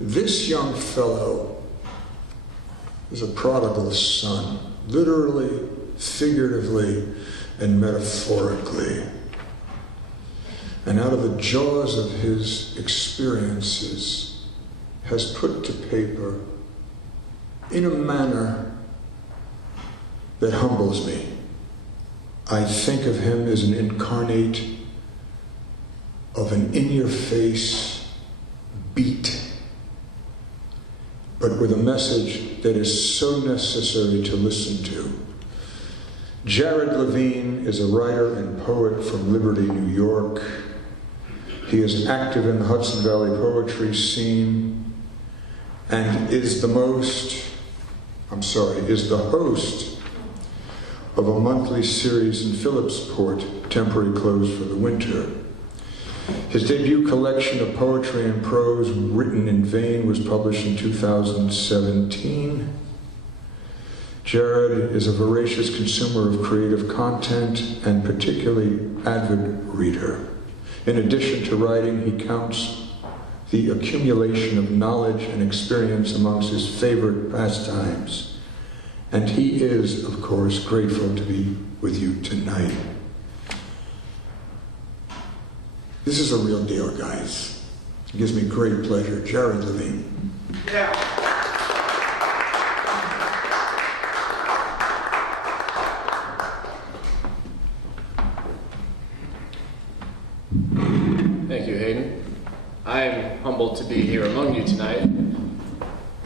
This young fellow is a prodigal son, literally, figuratively, and metaphorically. And out of the jaws of his experiences has put to paper, in a manner that humbles me. I think of him as an incarnate of an in-your-face beat, but with a message that is so necessary to listen to. Jared Levine is a writer and poet from Liberty, New York. He is active in the Hûdson Valley poetry scene and is the host of a monthly series in Phillipsport, temporarily closed for the winter. His debut collection of poetry and prose, Written in Vain, was published in 2017. Jared is a voracious consumer of creative content and particularly avid reader. In addition to writing, he counts the accumulation of knowledge and experience amongst his favorite pastimes. And he is, of course, grateful to be with you tonight. This is a real deal, guys. It gives me great pleasure. Jared Levine. Yeah. Thank you, Hayden. I'm humbled to be here among you tonight.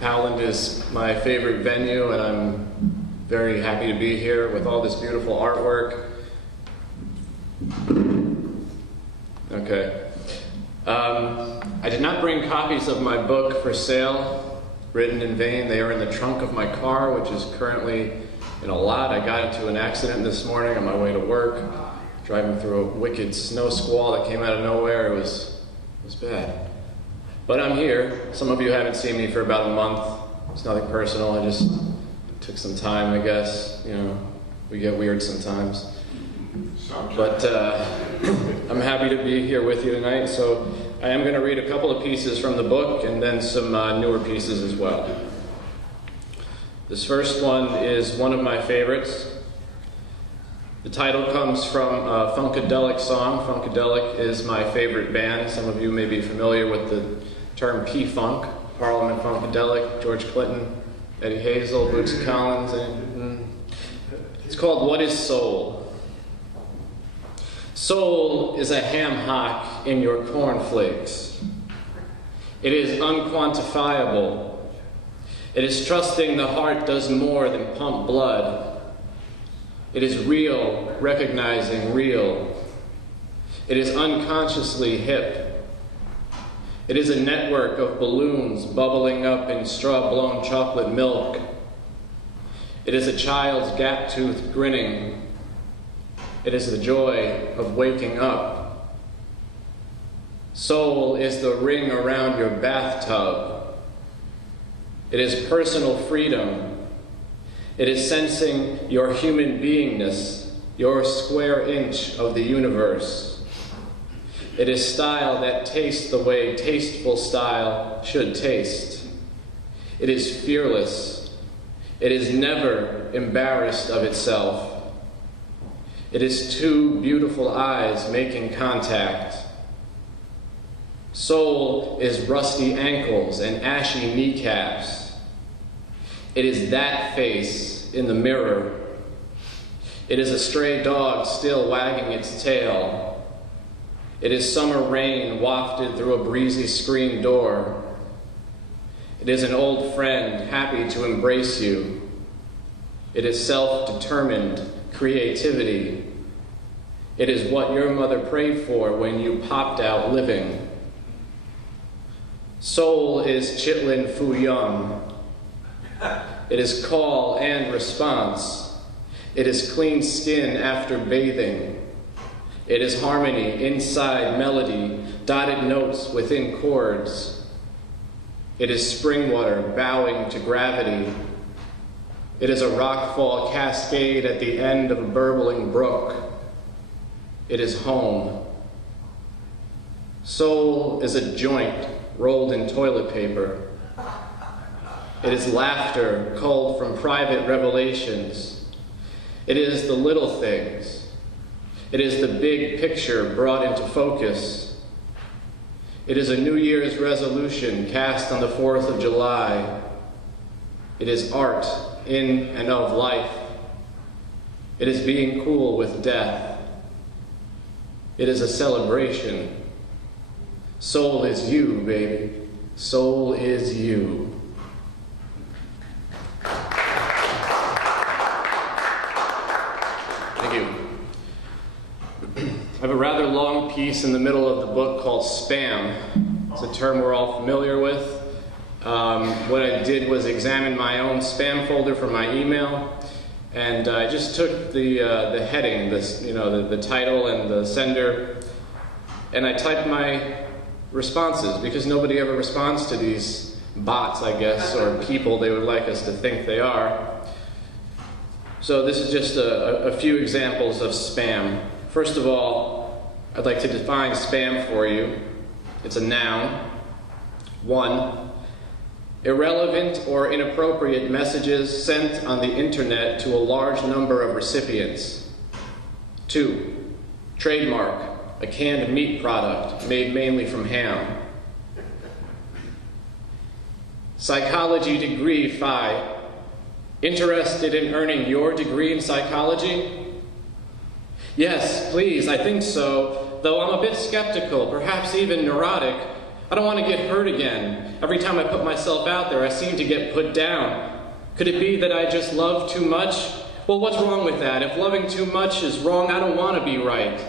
Howland is my favorite venue, and I'm very happy to be here with all this beautiful artwork. Okay. I did not bring copies of my book for sale, Written in Vain. They are in the trunk of my car, which is currently in a lot. I got into an accident this morning on my way to work, driving through a wicked snow squall that came out of nowhere. It was bad. But I'm here. Some of you haven't seen me for about a month. It's nothing personal. I just took some time, I guess. You know, we get weird sometimes. But I'm happy to be here with you tonight. So I am going to read a couple of pieces from the book and then some newer pieces as well. This first one is one of my favorites. The title comes from a Funkadelic song. Funkadelic is my favorite band. Some of you may be familiar with the term P-Funk, Parliament Funkadelic, George Clinton, Eddie Hazel, Bootsy Collins. It's called What is Soul? Soul is a ham hock in your cornflakes. It is unquantifiable. It is trusting the heart does more than pump blood. It is real, recognizing real. It is unconsciously hip. It is a network of balloons bubbling up in straw-blown chocolate milk. It is a child's gap-toothed grinning. It is the joy of waking up. Soul is the ring around your bathtub. It is personal freedom. It is sensing your human beingness, your square inch of the universe. It is style that tastes the way tasteful style should taste. It is fearless. It is never embarrassed of itself. It is two beautiful eyes making contact. Soul is rusty ankles and ashy kneecaps. It is that face in the mirror. It is a stray dog still wagging its tail. It is summer rain wafted through a breezy screen door. It is an old friend happy to embrace you. It is self-determined creativity. It is what your mother prayed for when you popped out living. Soul is Chitlin Fuyang. It is call and response. It is clean skin after bathing. It is harmony inside melody, dotted notes within chords. It is spring water bowing to gravity. It is a rockfall cascade at the end of a burbling brook. It is home. Soul is a joint rolled in toilet paper. It is laughter culled from private revelations. It is the little things. It is the big picture brought into focus. It is a New Year's resolution cast on the 4th of July. It is art in and of life. It is being cool with death. It is a celebration. Soul is you, baby. Soul is you. Thank you. I have a rather long piece in the middle of the book called spam. It's a term we're all familiar with. What I did was examine my own spam folder for my email, and I just took the heading, the title and the sender, and I typed my responses, because nobody ever responds to these bots, I guess, or people they would like us to think they are. So this is just a few examples of spam. First of all, I'd like to define spam for you. It's a noun. 1, irrelevant or inappropriate messages sent on the internet to a large number of recipients. 2, trademark, a canned meat product made mainly from ham. Psychology degree phi. Interested in earning your degree in psychology? Yes, please, I think so, though I'm a bit skeptical, perhaps even neurotic. I don't want to get hurt again. Every time I put myself out there, I seem to get put down. Could it be that I just love too much? Well, what's wrong with that? If loving too much is wrong, I don't want to be right.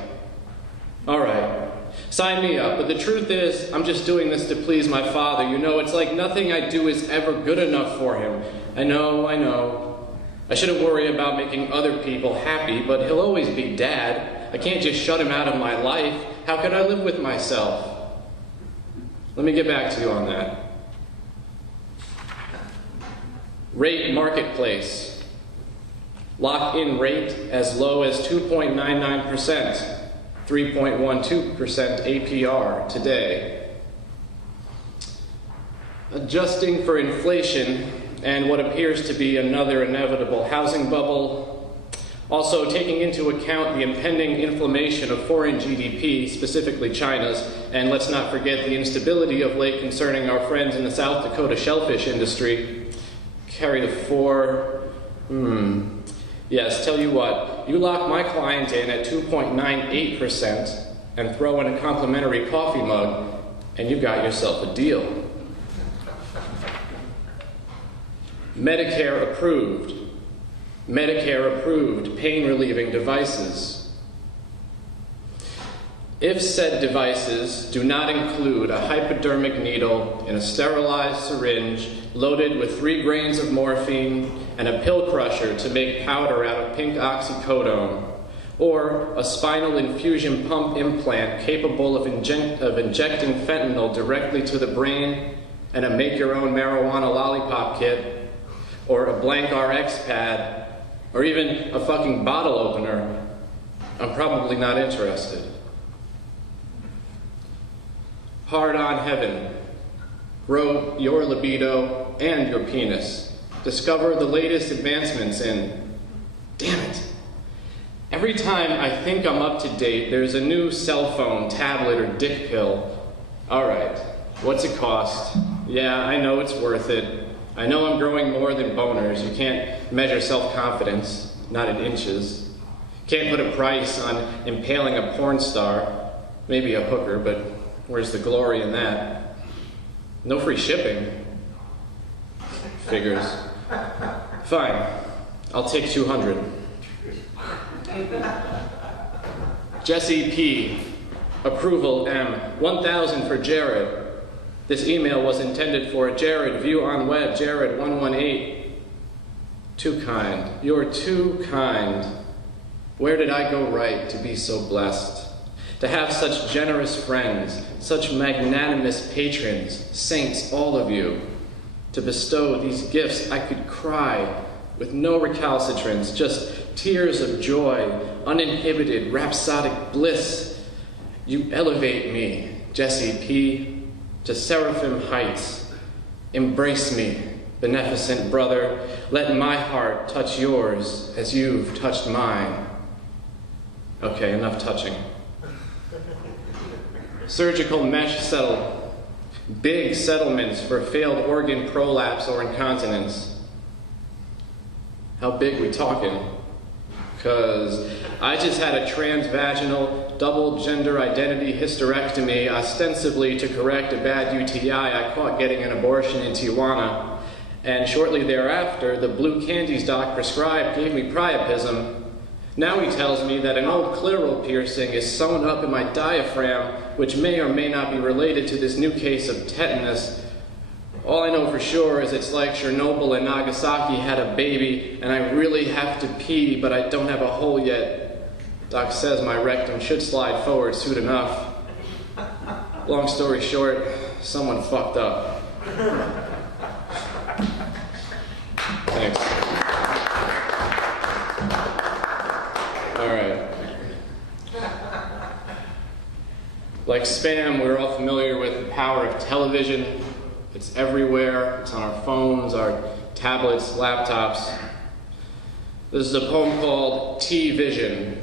All right, sign me up, but the truth is, I'm just doing this to please my father. You know, it's like nothing I do is ever good enough for him. I know. I shouldn't worry about making other people happy, but he'll always be Dad. I can't just shut him out of my life. How can I live with myself? Let me get back to you on that. Rate marketplace. Lock-in rate as low as 2.99%, 3.12% APR today. Adjusting for inflation and what appears to be another inevitable housing bubble, also taking into account the impending inflammation of foreign GDP, specifically China's, and let's not forget the instability of late concerning our friends in the South Dakota shellfish industry. Carry the 4. Yes, tell you what, you lock my client in at 2.98% and throw in a complimentary coffee mug, and you've got yourself a deal. Medicare approved. Medicare approved pain-relieving devices. If said devices do not include a hypodermic needle in a sterilized syringe loaded with 3 grains of morphine and a pill crusher to make powder out of pink oxycodone, or a spinal infusion pump implant capable of injecting fentanyl directly to the brain, and a make-your-own marijuana lollipop kit, or a blank RX pad, or even a fucking bottle opener, I'm probably not interested. Hard on heaven. Grow your libido and your penis. Discover the latest advancements in... Damn it. Every time I think I'm up to date, there's a new cell phone, tablet, or dick pill. All right, what's it cost? Yeah, I know it's worth it. I know I'm growing more than boners. You can't measure self-confidence, not in inches. Can't put a price on impaling a porn star, maybe a hooker, but where's the glory in that? No free shipping. Figures. Fine, I'll take 200. Jesse P. Approval M. 1,000 for Jared. This email was intended for Jared, view on web, Jared118. Too kind. You're too kind. Where did I go right to be so blessed? To have such generous friends, such magnanimous patrons, saints, all of you. To bestow these gifts, I could cry with no recalcitrance, just tears of joy, uninhibited, rhapsodic bliss. You elevate me, Jesse P., to seraphim heights. Embrace me, beneficent brother. Let my heart touch yours as you've touched mine. Okay, enough touching. Surgical mesh settle. Big settlements for failed organ prolapse or incontinence. How big we talking? Because I just had a transvaginal double gender identity hysterectomy ostensibly to correct a bad UTI I caught getting an abortion in Tijuana. And shortly thereafter, the blue candies doc prescribed gave me priapism. Now he tells me that an old clitoral piercing is sewn up in my diaphragm, which may or may not be related to this new case of tetanus. All I know for sure is it's like Chernobyl and Nagasaki had a baby, and I really have to pee, but I don't have a hole yet. Doc says my rectum should slide forward soon enough. Long story short, someone fucked up. Thanks. All right. Like Spam, we're all familiar with the power of television. It's everywhere. It's on our phones, our tablets, laptops. This is a poem called TVision.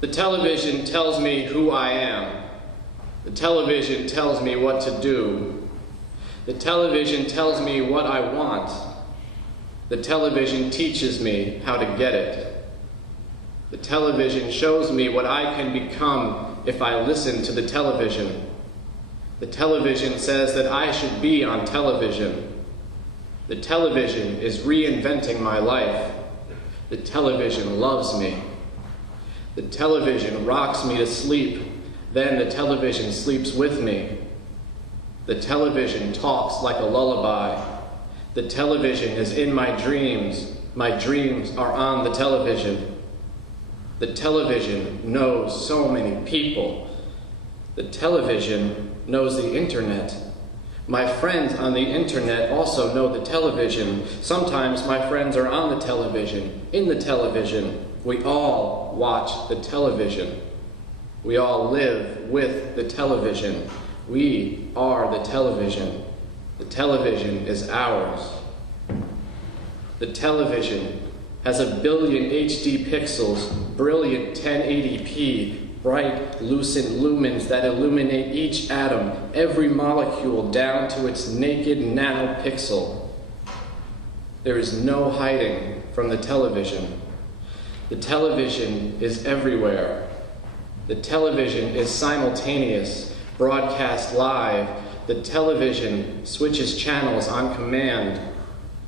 The television tells me who I am. The television tells me what to do. The television tells me what I want. The television teaches me how to get it. The television shows me what I can become if I listen to the television. The television says that I should be on television. The television is reinventing my life. The television loves me. The television rocks me to sleep. Then the television sleeps with me. The television talks like a lullaby. The television is in my dreams. My dreams are on the television. The television knows so many people. The television knows the internet. My friends on the internet also know the television. Sometimes my friends are on the television, in the television. We all watch the television. We all live with the television. We are the television. The television is ours. The television has 1 billion HD pixels, brilliant 1080p, bright, lucent lumens that illuminate each atom, every molecule down to its naked nanopixel. There is no hiding from the television. The television is everywhere. The television is simultaneous, broadcast live. The television switches channels on command.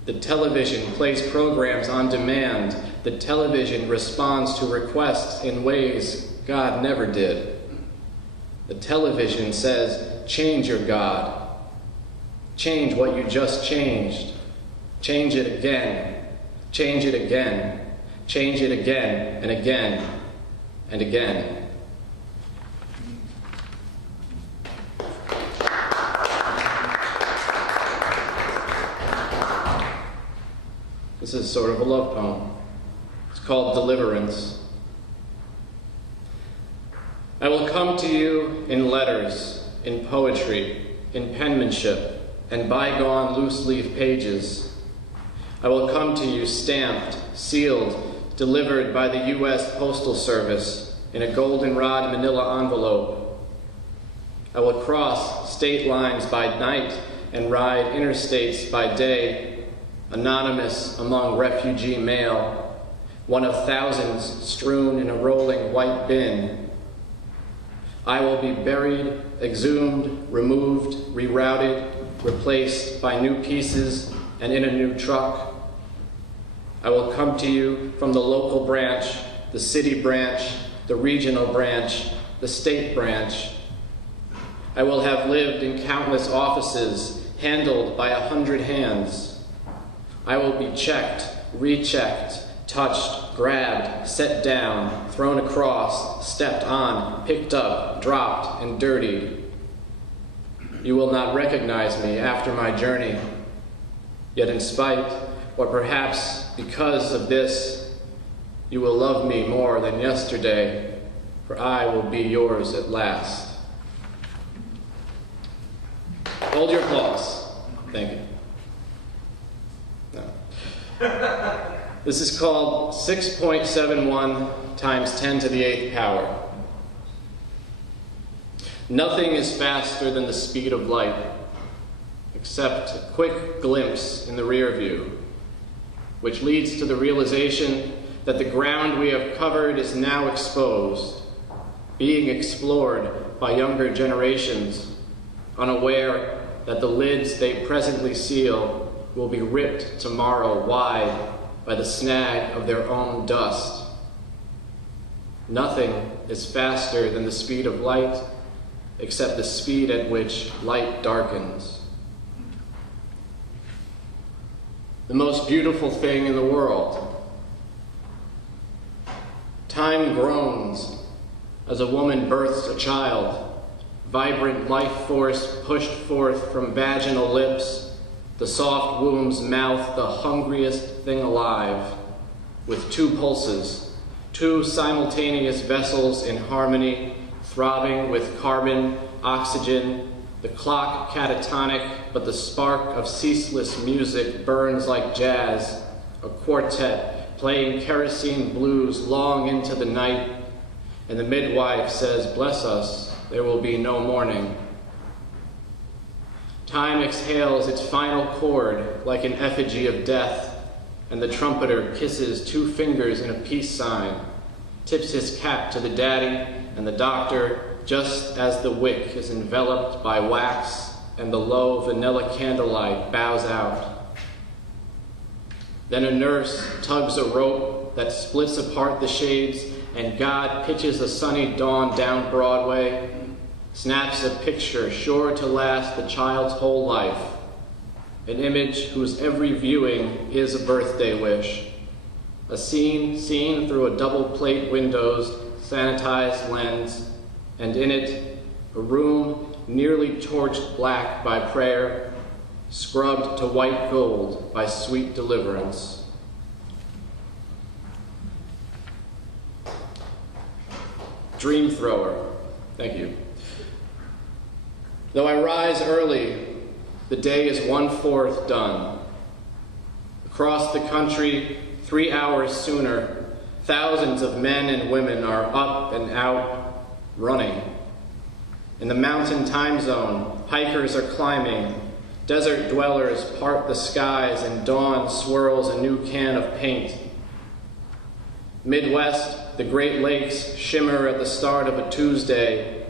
The television plays programs on demand. The television responds to requests in ways God never did. The television says, change your God. Change what you just changed. Change it again. Change it again. Change it again and again and again. This is sort of a love poem. It's called Deliverance. I will come to you in letters, in poetry, in penmanship, and bygone loose-leaf pages. I will come to you stamped, sealed, delivered by the U.S. Postal Service in a goldenrod manila envelope. I will cross state lines by night and ride interstates by day, anonymous among refugee mail, one of thousands strewn in a rolling white bin. I will be buried, exhumed, removed, rerouted, replaced by new pieces and in a new truck. I will come to you from the local branch, the city branch, the regional branch, the state branch. I will have lived in countless offices, handled by 100 hands. I will be checked, rechecked, touched, grabbed, set down, thrown across, stepped on, picked up, dropped, and dirtied. You will not recognize me after my journey. Yet in spite, or perhaps because of this, you will love me more than yesterday, for I will be yours at last. Hold your applause. Thank you. No. This is called 6.71 times 10 to the 8th power. Nothing is faster than the speed of light, except a quick glimpse in the rear view, which leads to the realization that the ground we have covered is now exposed, being explored by younger generations, unaware that the lids they presently seal will be ripped tomorrow wide by the snag of their own dust. Nothing is faster than the speed of light, except the speed at which light darkens. The most beautiful thing in the world. Time groans as a woman births a child, vibrant life force pushed forth from vaginal lips, the soft womb's mouth, the hungriest thing alive, with two pulses, two simultaneous vessels in harmony, throbbing with carbon, oxygen, the clock catatonic, but the spark of ceaseless music burns like jazz, a quartet playing kerosene blues long into the night, and the midwife says, "Bless us, there will be no mourning." Time exhales its final chord like an effigy of death, and the trumpeter kisses two fingers in a peace sign, tips his cap to the daddy and the doctor just as the wick is enveloped by wax and the low vanilla candlelight bows out. Then a nurse tugs a rope that splits apart the shades, and God pitches a sunny dawn down Broadway, snaps a picture sure to last the child's whole life, an image whose every viewing is a birthday wish, a scene seen through a double-plate window's sanitized lens, and in it, a room nearly torched black by prayer, scrubbed to white gold by sweet deliverance. Dream thrower. Thank you. Though I rise early, the day is 1/4 done. Across the country, 3 hours sooner, thousands of men and women are up and out, running. In the mountain time zone, hikers are climbing, desert dwellers part the skies, and dawn swirls a new can of paint. Midwest, the Great Lakes shimmer at the start of a Tuesday.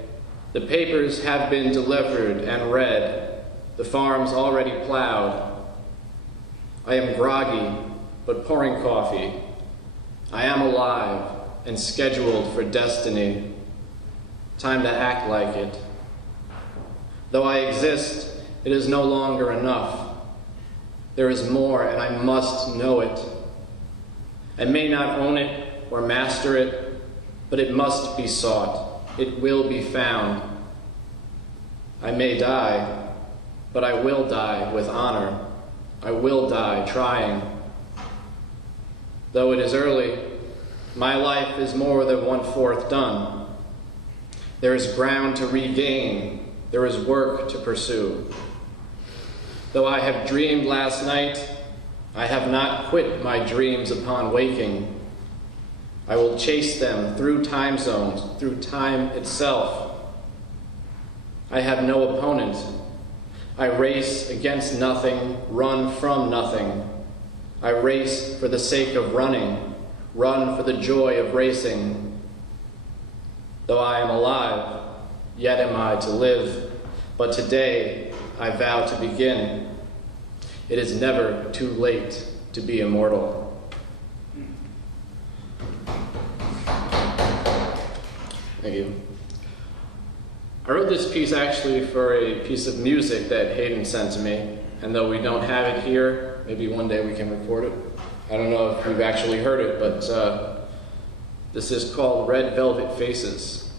The papers have been delivered and read, the farms already plowed. I am groggy, but pouring coffee. I am alive and scheduled for destiny. Time to act like it. Though I exist, it is no longer enough. There is more, and I must know it. I may not own it or master it, but it must be sought. It will be found. I may die, but I will die with honor. I will die trying. Though it is early, my life is more than 1/4 done. There is ground to regain. There is work to pursue. Though I have dreamed last night, I have not quit my dreams upon waking. I will chase them through time zones, through time itself. I have no opponent. I race against nothing, run from nothing. I race for the sake of running, run for the joy of racing. Though I am alive, yet am I to live. But today I vow to begin. It is never too late to be immortal. Thank you. I wrote this piece actually for a piece of music that Hayden sent to me, and though we don't have it here, maybe one day we can record it. I don't know if you've actually heard it, but this is called Red Velvet Faces.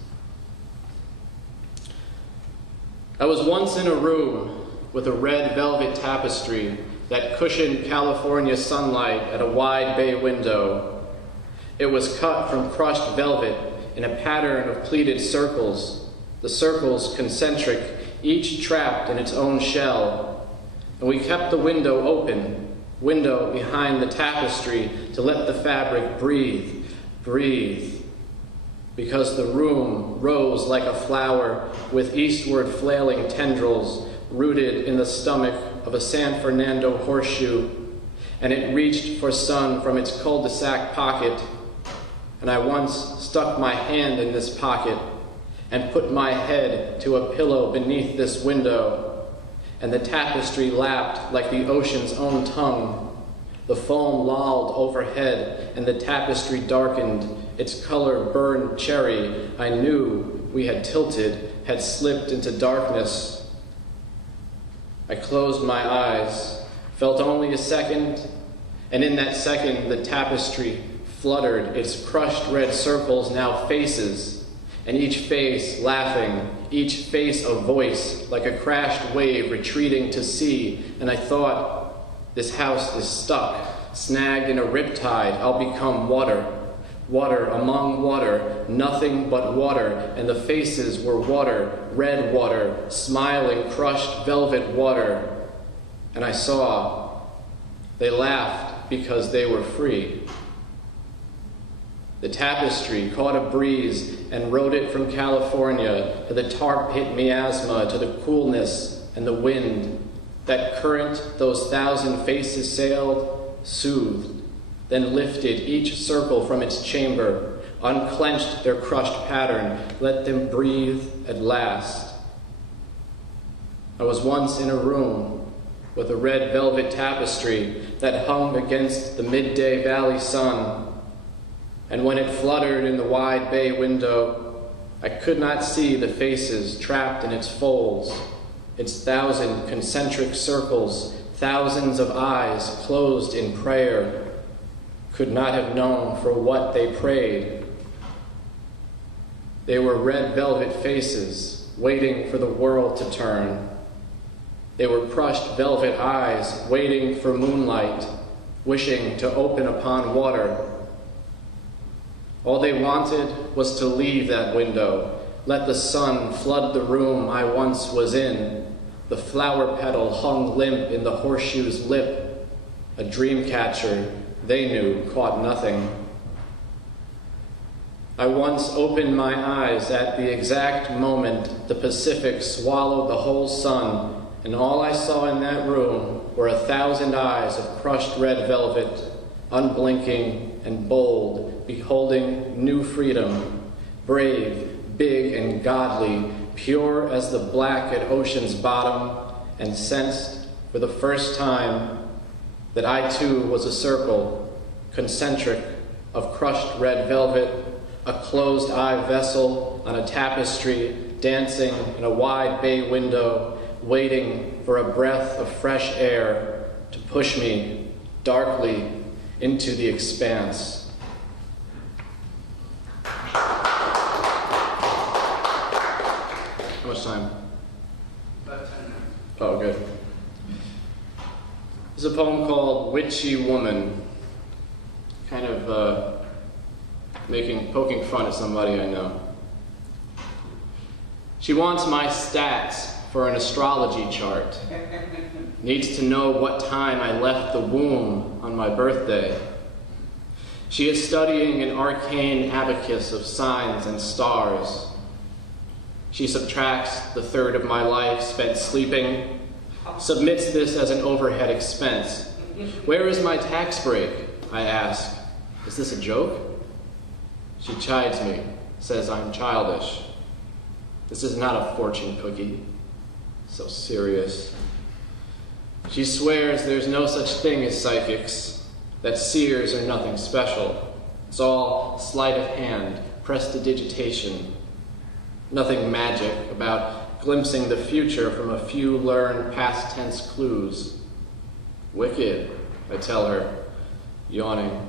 I was once in a room with a red velvet tapestry that cushioned California sunlight at a wide bay window. It was cut from crushed velvet in a pattern of pleated circles, the circles concentric, each trapped in its own shell. And we kept the window open, window behind the tapestry, to let the fabric breathe, breathe. Because the room rose like a flower with eastward flailing tendrils rooted in the stomach of a San Fernando horseshoe, and it reached for sun from its cul-de-sac pocket. And I once stuck my hand in this pocket and put my head to a pillow beneath this window, and the tapestry lapped like the ocean's own tongue. The foam lolled overhead, and the tapestry darkened, its color burned cherry. I knew we had tilted, had slipped into darkness. I closed my eyes, felt only a second, and in that second the tapestry fluttered, its crushed red circles now faces, and each face laughing, each face a voice, like a crashed wave retreating to sea. And I thought, this house is stuck, snagged in a riptide. I'll become water, water among water, nothing but water. And the faces were water, red water, smiling, crushed velvet water. And I saw, they laughed because they were free. The tapestry caught a breeze and rode it from California to the tar pit miasma, to the coolness and the wind. That current those 1,000 faces sailed, soothed, then lifted each circle from its chamber, unclenched their crushed pattern, let them breathe at last. I was once in a room with a red velvet tapestry that hung against the midday valley sun. And when it fluttered in the wide bay window, I could not see the faces trapped in its folds, its 1,000 concentric circles, thousands of eyes closed in prayer, could not have known for what they prayed. They were red velvet faces, waiting for the world to turn. They were crushed velvet eyes, waiting for moonlight, wishing to open upon water. All they wanted was to leave that window, let the sun flood the room I once was in. The flower petal hung limp in the horseshoe's lip. A dream catcher, they knew, caught nothing. I once opened my eyes at the exact moment the Pacific swallowed the whole sun, and all I saw in that room were 1,000 eyes of crushed red velvet, unblinking and bold, beholding new freedom, brave, big and godly, pure as the black at ocean's bottom, and sensed for the first time that I too was a circle, concentric, of crushed red velvet, a closed-eye vessel on a tapestry, dancing in a wide bay window, waiting for a breath of fresh air to push me darkly into the expanse. How much time? About 10 minutes. Oh, good. There's a poem called Witchy Woman, kind of poking fun at somebody I know. She wants my stats for an astrology chart. Needs to know what time I left the womb on my birthday. She is studying an arcane abacus of signs and stars. She subtracts the third of my life spent sleeping, submits this as an overhead expense. Where is my tax break? I ask. Is this a joke? She chides me, says I'm childish. This is not a fortune cookie. So serious. She swears there's no such thing as psychics, that seers are nothing special. It's all sleight of hand, prestidigitation. Nothing magic about glimpsing the future from a few learned past tense clues. Wicked, I tell her, yawning.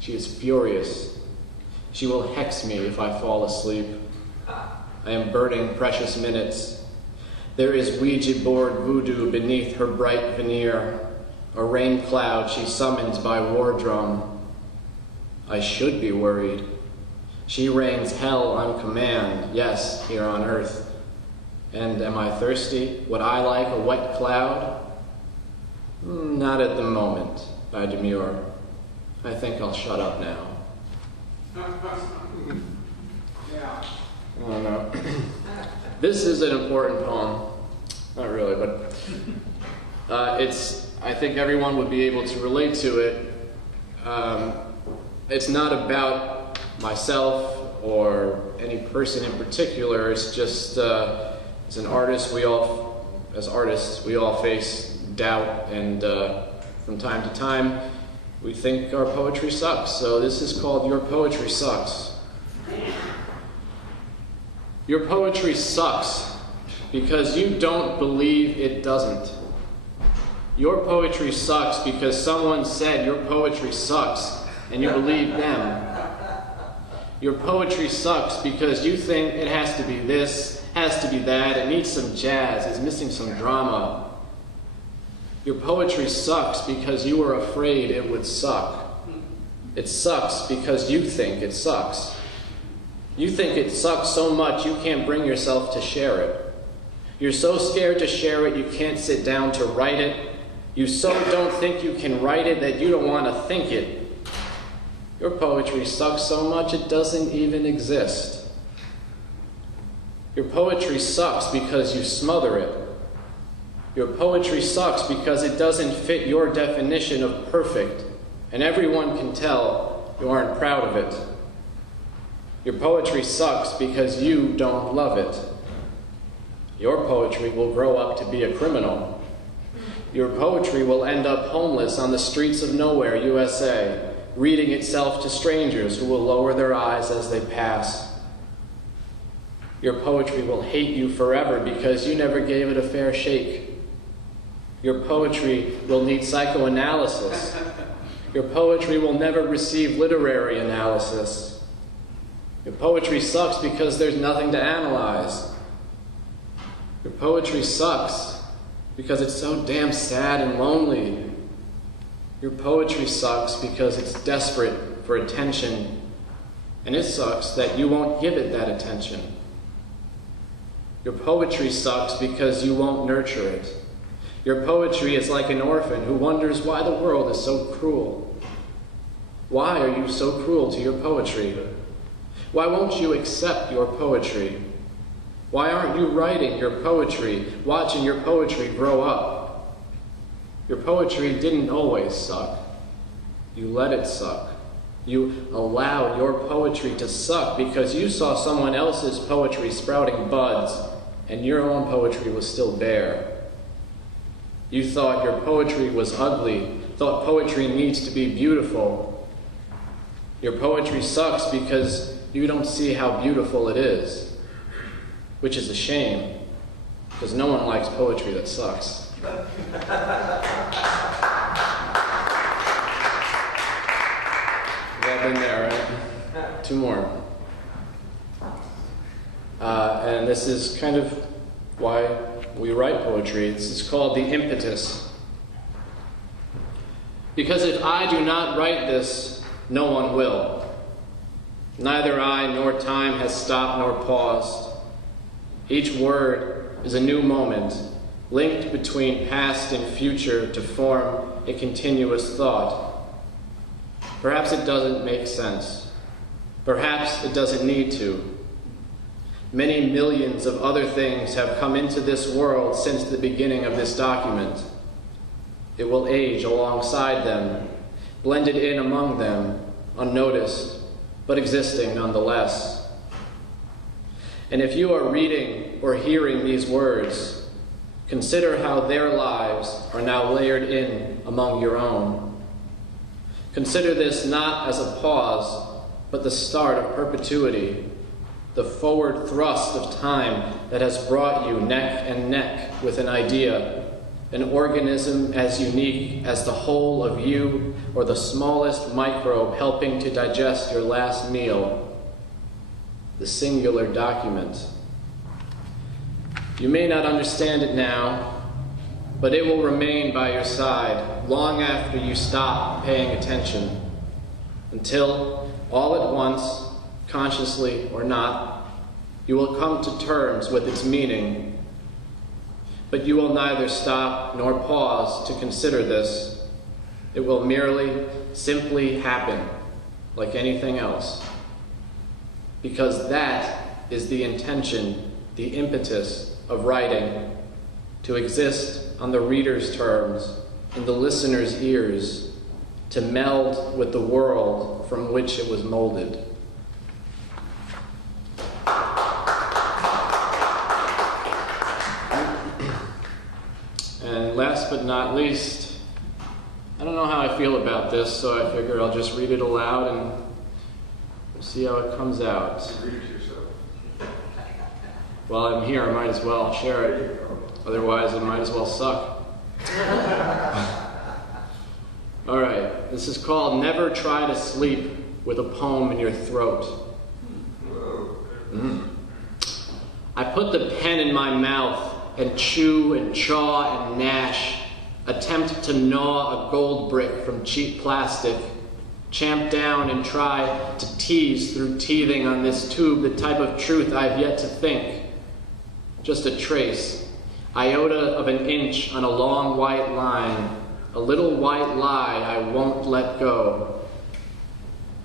She is furious. She will hex me if I fall asleep. I am burning precious minutes. There is Ouija board voodoo beneath her bright veneer, a rain cloud she summons by war drum. I should be worried. She rains hell on command, yes, here on earth. And am I thirsty? Would I like a wet cloud? Not at the moment, I demur. I think I'll shut up now. Yeah. I don't know. This is an important poem. Not really, but I think everyone would be able to relate to it. It's not about myself or any person in particular. It's just, as an artist, as artists, we all face doubt, and from time to time, we think our poetry sucks. So this is called Your Poetry Sucks. Your poetry sucks because you don't believe it doesn't. Your poetry sucks because someone said your poetry sucks and you believe them. Your poetry sucks because you think it has to be this, has to be that, it needs some jazz, it's missing some drama. Your poetry sucks because you were afraid it would suck. It sucks because you think it sucks. You think it sucks so much you can't bring yourself to share it. You're so scared to share it you can't sit down to write it. You so don't think you can write it that you don't want to think it. Your poetry sucks so much it doesn't even exist. Your poetry sucks because you smother it. Your poetry sucks because it doesn't fit your definition of perfect, and everyone can tell you aren't proud of it. Your poetry sucks because you don't love it. Your poetry will grow up to be a criminal. Your poetry will end up homeless on the streets of nowhere, USA, reading itself to strangers who will lower their eyes as they pass. Your poetry will hate you forever because you never gave it a fair shake. Your poetry will need psychoanalysis. Your poetry will never receive literary analysis. Your poetry sucks because there's nothing to analyze. Your poetry sucks because it's so damn sad and lonely. Your poetry sucks because it's desperate for attention, and it sucks that you won't give it that attention. Your poetry sucks because you won't nurture it. Your poetry is like an orphan who wonders why the world is so cruel. Why are you so cruel to your poetry? Why won't you accept your poetry? Why aren't you writing your poetry, watching your poetry grow up? Your poetry didn't always suck. You let it suck. You allowed your poetry to suck because you saw someone else's poetry sprouting buds and your own poetry was still bare. You thought your poetry was ugly, thought poetry needs to be beautiful. Your poetry sucks because you don't see how beautiful it is, which is a shame, because no one likes poetry that sucks. We've all been there, right? Two more. And this is kind of why we write poetry. This is called the impetus. Because if I do not write this, no one will. Neither I nor time has stopped nor paused. Each word is a new moment, linked between past and future to form a continuous thought. Perhaps it doesn't make sense. Perhaps it doesn't need to. Many millions of other things have come into this world since the beginning of this document. It will age alongside them, blended in among them, unnoticed, but existing nonetheless. And if you are reading or hearing these words, consider how their lives are now layered in among your own. Consider this not as a pause, but the start of perpetuity, the forward thrust of time that has brought you neck and neck with an idea, an organism as unique as the whole of you or the smallest microbe helping to digest your last meal, the singular document. You may not understand it now, but it will remain by your side long after you stop paying attention, until all at once, consciously or not, you will come to terms with its meaning But you will neither stop nor pause to consider this. It will merely, simply happen, like anything else. Because that is the intention, the impetus of writing, to exist on the reader's terms, in the listener's ears, to meld with the world from which it was molded. And last but not least, I don't know how I feel about this, so I figure I'll just read it aloud and we'll see how it comes out. Read it yourself. While I'm here, I might as well share it. Otherwise, it might as well suck. All right, this is called Never Try to Sleep with a Poem in Your Throat. I put the pen in my mouth and chew and chaw and gnash, attempt to gnaw a gold brick from cheap plastic, champ down and try to tease through teething on this tube the type of truth I've yet to think. Just a trace, iota of an inch on a long white line, a little white lie I won't let go.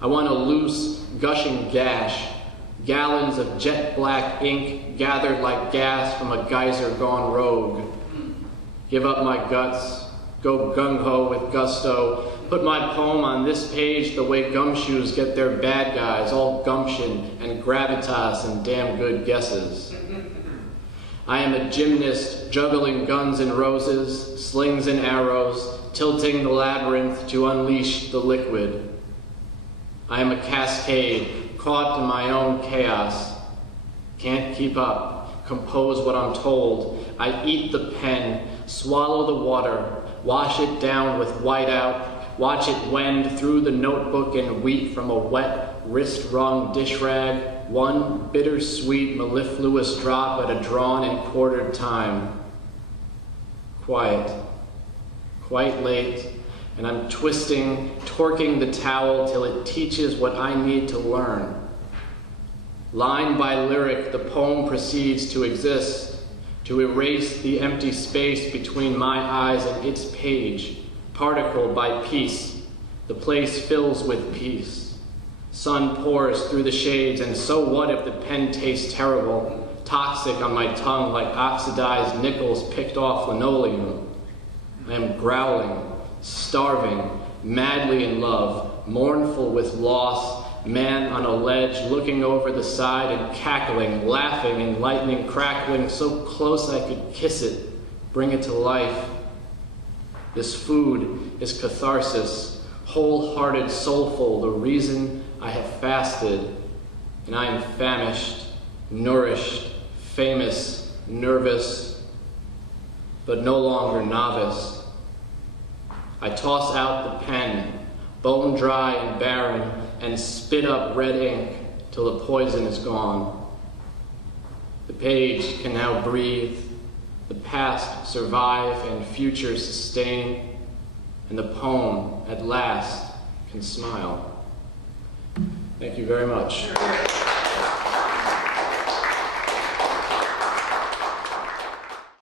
I want a loose, gushing gash, gallons of jet black ink gathered like gas from a geyser gone rogue. Give up my guts, go gung-ho with gusto, put my poem on this page the way gumshoes get their bad guys, all gumption and gravitas and damn good guesses. I am a gymnast juggling guns and roses, slings and arrows, tilting the labyrinth to unleash the liquid. I am a cascade, caught in my own chaos. Can't keep up, compose what I'm told. I eat the pen, swallow the water, wash it down with whiteout, watch it wend through the notebook and weep from a wet, wrist-wrung dish rag, one bittersweet, mellifluous drop at a drawn and quartered time. Quiet, quite late, and I'm twisting, torquing the towel till it teaches what I need to learn. Line by lyric, the poem proceeds to exist, to erase the empty space between my eyes and its page, particle by piece. The place fills with peace. Sun pours through the shades, and so what if the pen tastes terrible, toxic on my tongue like oxidized nickels picked off linoleum? I am growling, starving, madly in love, mournful with loss, man on a ledge looking over the side and cackling, laughing and lightning crackling so close I could kiss it, bring it to life. This food is catharsis, wholehearted, soulful, the reason I have fasted, and I am famished, nourished, famous, nervous, but no longer novice. I toss out the pen, bone dry and barren, and spit up red ink till the poison is gone. The page can now breathe, the past survive and future sustain, and the poem at last can smile. Thank you very much.